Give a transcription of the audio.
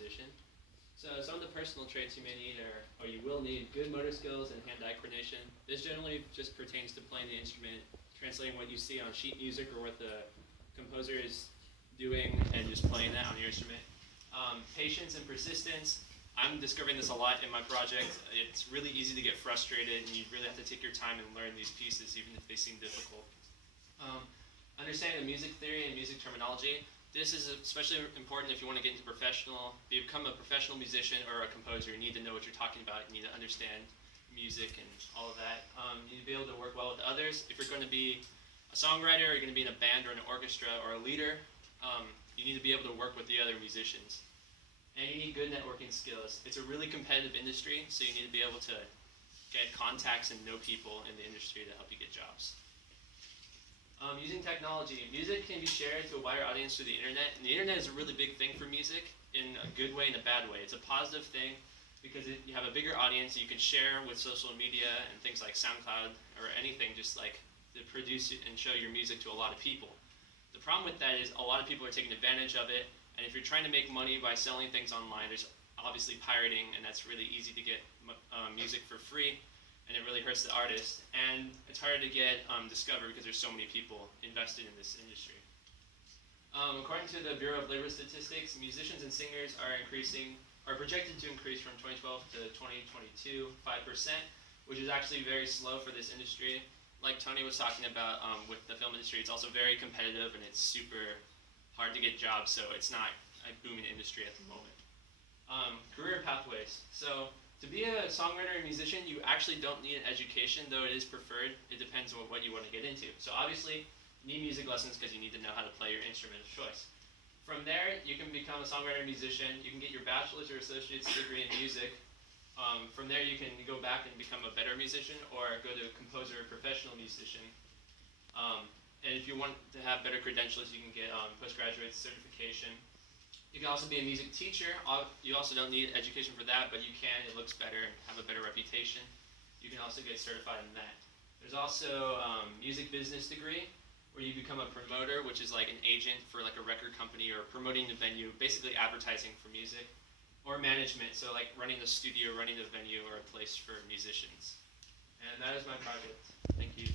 musician. So some of the personal traits you may need or you will need good motor skills and hand-eye coordination. This generally just pertains to playing the instrument, translating what you see on sheet music or what the composer is doing and just playing that on your instrument. Patience and persistence. I'm discovering this a lot in my project. It's really easy to get frustrated, and you really have to take your time and learn these pieces, even if they seem difficult. Understanding the music theory and music terminology. This is especially important if you want to get into become a professional musician or a composer. You need to know what you're talking about. You need to understand music and all of that. You need to be able to work well with others. If you're going to be a songwriter, or you're going to be in a band or an orchestra or a leader, you need to be able to work with the other musicians. And you need good networking skills. It's a really competitive industry, so you need to be able to get contacts and know people in the industry to help you get jobs. Using technology. Music can be shared to a wider audience through the internet, and the internet is a really big thing for music in a good way and a bad way. It's a positive thing because you have a bigger audience that you can share with social media and things like SoundCloud or anything, just like to produce it and show your music to a lot of people. The problem with that is a lot of people are taking advantage of it, and if you're trying to make money by selling things online, there's obviously pirating, and that's really easy to get music for free, and it really hurts the artist. And it's harder to get discovered because there's so many people invested in this industry. According to the Bureau of Labor Statistics, musicians and singers are projected to increase from 2012 to 2022 5%, which is actually very slow for this industry. Like Tony was talking about with the film industry, it's also very competitive and it's super hard to get jobs, so it's not a booming industry at the moment. Career pathways. So to be a songwriter and musician, you actually don't need an education, though it is preferred. It depends on what you want to get into. So obviously, you need music lessons because you need to know how to play your instrument of choice. From there, you can become a songwriter and musician. You can get your bachelor's or associate's degree in music. From there, you can go back and become a better musician or go to a composer or professional musician. And if you want to have better credentials, you can get postgraduate certification. You can also be a music teacher. You also don't need education for that, but you can. It looks better and have a better reputation. You can also get certified in that. There's also music business degree, where you become a promoter, which is like an agent for like a record company or promoting the venue, basically advertising for music. Or management, so like running the studio, running the venue, or a place for musicians. And that is my project. Thank you.